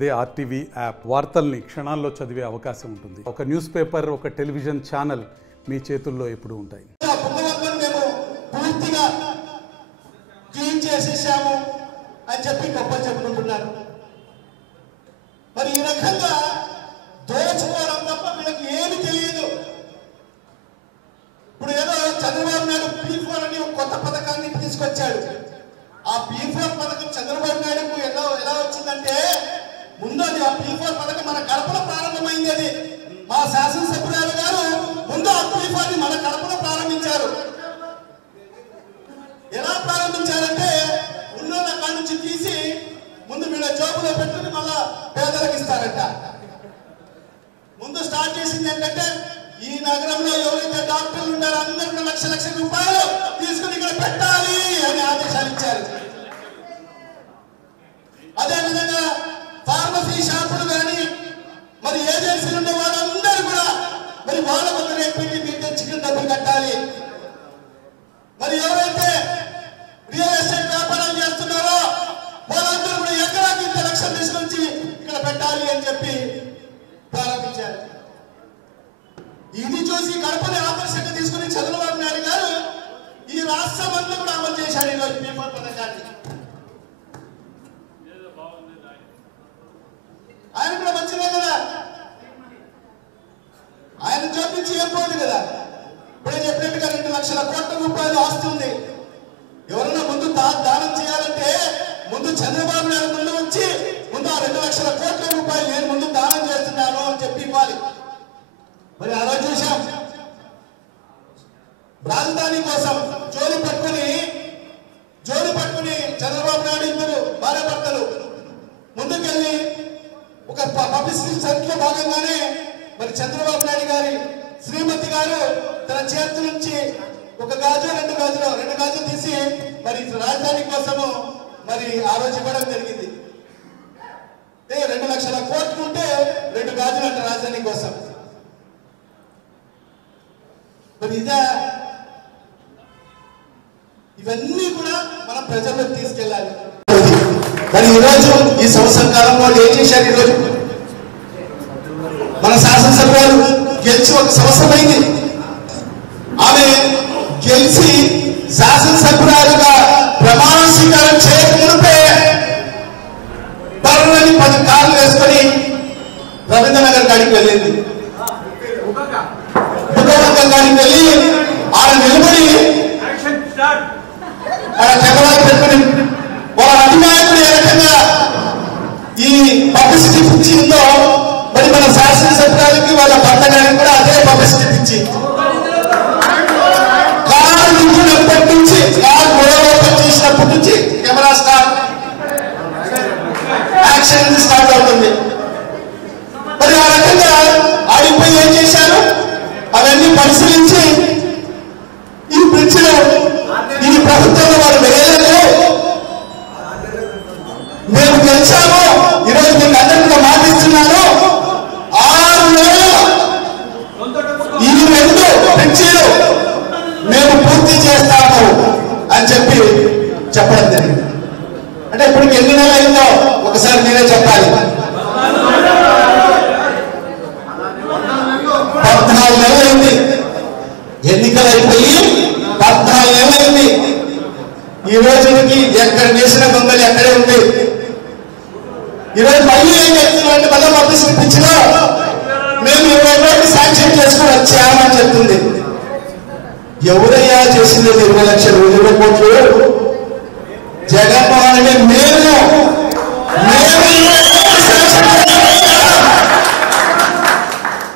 అదే RTV app వార్తల్ని క్షణాల్లో చదివే అవకాశం ఉంటుంది. ఒక న్యూస్ పేపర్, ఒక టెలివిజన్ ఛానల్ మీ చేతుల్లో ఎప్పుడూ ఉంటాయి. పూర్తిగా క్లీన్ చేసేసాము అని చెప్పి గొప్పలు చెప్పుకుంటున్నారు. మరి ఈ రకంగా దోచుకోవడం తప్ప వీళ్ళకి ఏమి తెలియదు. ఇప్పుడు ఏదో చంద్రబాబు నాయుడు P4 అని ఒక కొత్త పథకాన్ని తీసుకొచ్చాడు. ఆ P4 పథకం చంద్రబాబు నాయుడుకు ఎలా వచ్చిందంటే, ముందు అది ఆ P4 పథకం మన కడపలో ప్రారంభమైంది. అది మా శాసనసభ్యురాలు గారు ముందు ఆ P4 ని మన కడపలో ప్రారంభించారు. ఎలా ప్రారంభించారంటే, ఉన్నోళ్ళ కాడ నుంచి తీసి ముందు వీళ్ళ జోబులో పెట్టుకుని మళ్ళా పేదలకు ఇస్తారంట. ముందు స్టార్ట్ చేసింది ఏంటంటే, ఈ నగరంలో ఎవరైతే డాక్టర్లు ఉన్నారో అందరూ లక్షల రూపాయలు తీసుకుని ఇక్కడ పెట్టాలి అని ఆదేశాలు ఇచ్చారు. అదేవిధంగా ఫార్మసీ షాపులు కానీ మరి ఏజెన్సీలు ఉండే వాళ్ళందరూ కూడా మరి వాళ్ళకు ఒక రేట్ పెట్టి మీరు తెచ్చుకుని డబ్బులు కట్టాలి. మరి ఎవరైతే రియల్ ఎస్టేట్ వ్యాపారాలు చేస్తున్నారో వాళ్ళందరూ కూడా ఎకరాకి ఇంత లక్షలు తీసుకొచ్చి ఇక్కడ పెట్టాలి అని చెప్పి ప్రారంభించారు. ఇది చూసి కడపని ఆదర్శంగా తీసుకుని చంద్రబాబు నాయుడు గారు ఈ రాష్ట్రం అంతా కూడా అమలు చేశాడు ఈరోజు P4 పథకాన్ని. ఆయన కూడా మంచిదే కదా, ఆయన చూపించి ఏం పోదు కదా. ఇప్పుడే చెప్పినట్టుగా 2 లక్షల కోట్ల రూపాయలు ఆస్తి ఉంది. ఎవరైనా ముందు దానం చేయాలంటే ముందు చంద్రబాబు నాయుడు ముందు వచ్చి ముందు ఆ 2 లక్షల కోట్ల రూపాయలు నేను ముందు దానం చేస్తున్నాను అని చెప్పి ఇవ్వాలి. మరి ఆ రోజు చూసాం, రాజధాని కోసం జోలి పట్టుకుని చంద్రబాబు నాయుడు ఇద్దరు భార్య భర్తలు ముందుకెళ్ళి ఒక పబ్లిసిటీ సర్కిల్ లో భాగంగానే మరి చంద్రబాబు నాయుడు గారి శ్రీమతి గారు తన చేతి నుంచి ఒక గాజు 2 గాజులు తీసి మరి రాజధాని కోసము మరి ఆ రోజు ఇవ్వడం జరిగింది. 2 లక్షల కోట్లు ఉంటే 2 గాజులు అంటే రాజధాని కోసం. మరి ఇవన్నీ కూడా మనం ప్రజల్లోకి తీసుకెళ్ళాలి. మరి ఈరోజు ఈ సంవత్సరం కాలంలో ఏం చేశారు? ఈరోజు మన శాసనసభ్యులు గెలిచి 1 సంవత్సరం అయింది. ఆమె గెలిచి శాసనసభ్యురాలుగా ప్రమాణ స్వీకారం చేయకముందే పరులని 10 కార్లు వేసుకొని రవీంద్రనగర్ గాడికి వెళ్ళింది. గాడికి వెళ్ళి ఆడ నిలబడి ఆడ కెమెరాలు పెట్టుకుని వాళ్ళ అధినాయకుడు ఏ రకంగా ఈ పబ్లిసిటీ పిచ్చి ఉందో మరి మన శాసనసభ్యులకి వాళ్ళ భర్త గారికి కూడా అదే పబ్లిసిటీ పిచ్చి. కారు దిగినప్పటి నుంచి, కారు ఓపెన్ చేసినప్పటి నుంచి కెమెరా స్టార్ట్, యాక్షన్ స్టార్ట్ అవుతుంది. మరి ఆ రకంగా ఆడిపోయి ఏం చేశారు? అవన్నీ పరిశీలించి ఈ బ్రిడ్జిలో ఈ ప్రభుత్వంలో వారు వేయలేదు, మేము గెలిచాము, ఈరోజు మీకు అందరికీ మాటిస్తున్నాను, 6 నెలలు ఈ 2 బ్రిడ్జిలు మేము పూర్తి చేస్తాము అని చెప్పి చెప్పడం జరిగింది. అంటే ఇప్పుడు ఎన్ని నెలలు అయిందో ఒకసారి మీరే చెప్పాలి. 14 నెలలు అయింది. ఎన్నికలు అయిపోయి 14 నెలలు అయింది. ఈ రోజుకి ఎక్కడ వేసిన గొంగలి ఎక్కడే ఉంది. ఈరోజు మళ్ళీ ఏం చెప్తున్నారంటే మళ్ళీ పబ్లిసిటీ పిచ్చిలో మేము 20 కోట్లు శాంక్షన్ చేసుకుని వచ్చామని చెప్తుంది. ఎవరయ్యా చేసింది 20 లక్షలు 20 కోట్లు? జగన్మోహన్ రెడ్డి మేము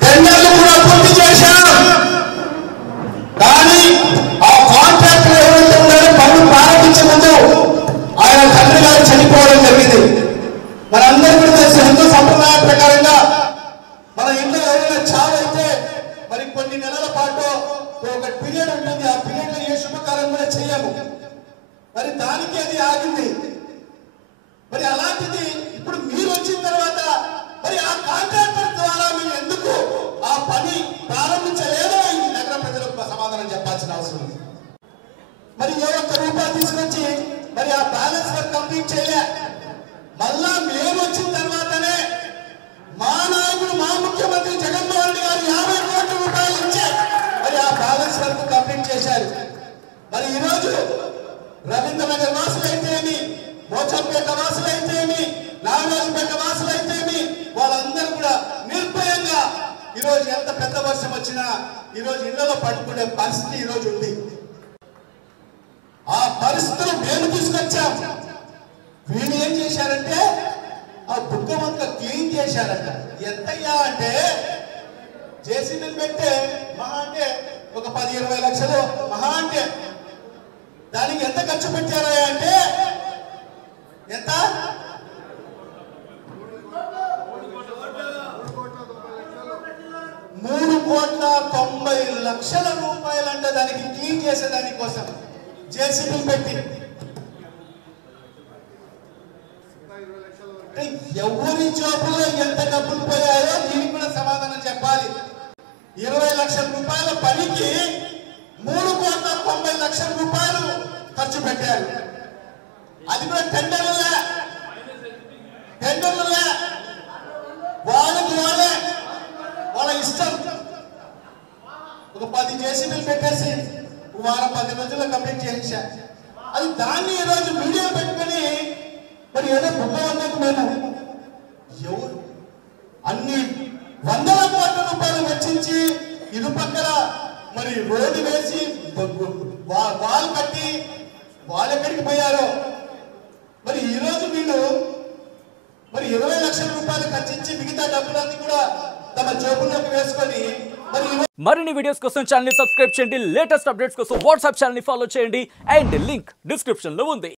టెండర్లు కూడా పూర్తి చేశాం. కానీ ఆ కాంట్రాక్టర్ ఎవరైతే ఉన్నారో పనులు ప్రారంభించే ముందు ఆయన తండ్రి గారు చనిపోవడం జరిగింది. మనందరూ కూడా తెలిసిన హిందూ సంప్రదాయ ప్రకారంగా మన ఇంట్లో ఎవరైనా చావు అయితే మరి కొన్ని నెలల పాటు ఒక పీరియడ్ ఉంటుంది. ఆ పీరియడ్ లో ఏ శుభకార్యం కూడా చేయము. మరి దానికి అది ఆగింది. మరి అలాంటిది ఇప్పుడు మీరు వచ్చిన తర్వాత మరి ఆ కాంట్రాక్టర్ ద్వారా మీరు ఎందుకు ఆ పని ప్రారంభించలేదో ఈ నగర ప్రజలకు సమాధానం చెప్పాల్సిన అవసరం ఉంది. మరి ఏ ఒక్క రూపాయి తీసుకొచ్చి మరి ఆ బ్యాలెన్స్ వర్క్ కంప్లీట్ చేయలే. మళ్ళా మేము వచ్చిన తర్వాతనే మోచంపేట వాసులైతేమి, నాగరాజుపేట వాసులైతేమి, వాళ్ళందరూ కూడా నిర్భయంగా ఈరోజు ఎంత పెద్ద వర్షం వచ్చినా ఈరోజు ఇళ్లలో పడుకునే పరిస్థితి ఈరోజు ఉంది. ఆ పరిస్థితులు మేము తీసుకొచ్చాం. వీళ్ళు ఏం చేశారంటే ఆ బుగ్గ వంక క్లీన్ చేశారట. ఎంతయ్యా అంటే జేసీబీలు పెట్టే మహా అంటే ఒక 10-20 లక్షలు మహా అంటే. దానికి ఎంత ఖర్చు పెట్టారా అంటే ఎంత? 3,90,00,000 రూపాయలంటే దానికి క్లీన్ చేసేదాని కోసం జేసీబీలు పెట్టి. ఎవరి జోబుల్లో ఎంత డబ్బులు పోయాయో దీనికి కూడా సమాధానం చెప్పాలి. 20 లక్షల రూపాయల పనికి 3,90,00,000 రూపాయలు ఖర్చు పెట్టారు. అది కూడా టెండర్లే వాళ్ళకి వాళ్ళ ఇష్టం. ఒక 10 జేసీబీలు పెట్టేసి వారం 10 రోజుల్లో కంప్లీట్ చేయించా. అది దాన్ని ఈరోజు వీడియో పెట్టుకుని మరి ఏదో బుద్ధవంతకు మేము ఎవరు అన్ని 100 కోట్ల రూపాయలు వెచ్చించి ఇరుపక్కల మరి రోడ్డు వేసి వాల్ కట్టి వాళ్ళు ఎక్కడికి పోయారో. మరి ఈరోజు వీళ్ళు మరి 20 లక్షల రూపాయలు ఖర్చించి మిగతా డబ్బులన్నీ కూడా తమ జేబుల్లోకి వేసుకొని మరిన్ని వీడియోస్ కోసం ఛానల్ ని సబ్స్క్రైబ్ చేయండి. లేటెస్ట్ అప్డేట్స్ కోసం వాట్సాప్ ఛానల్ ని ఫాలో చేయండి. అండ్ లింక్ డిస్క్రిప్షన్ లో ఉంది.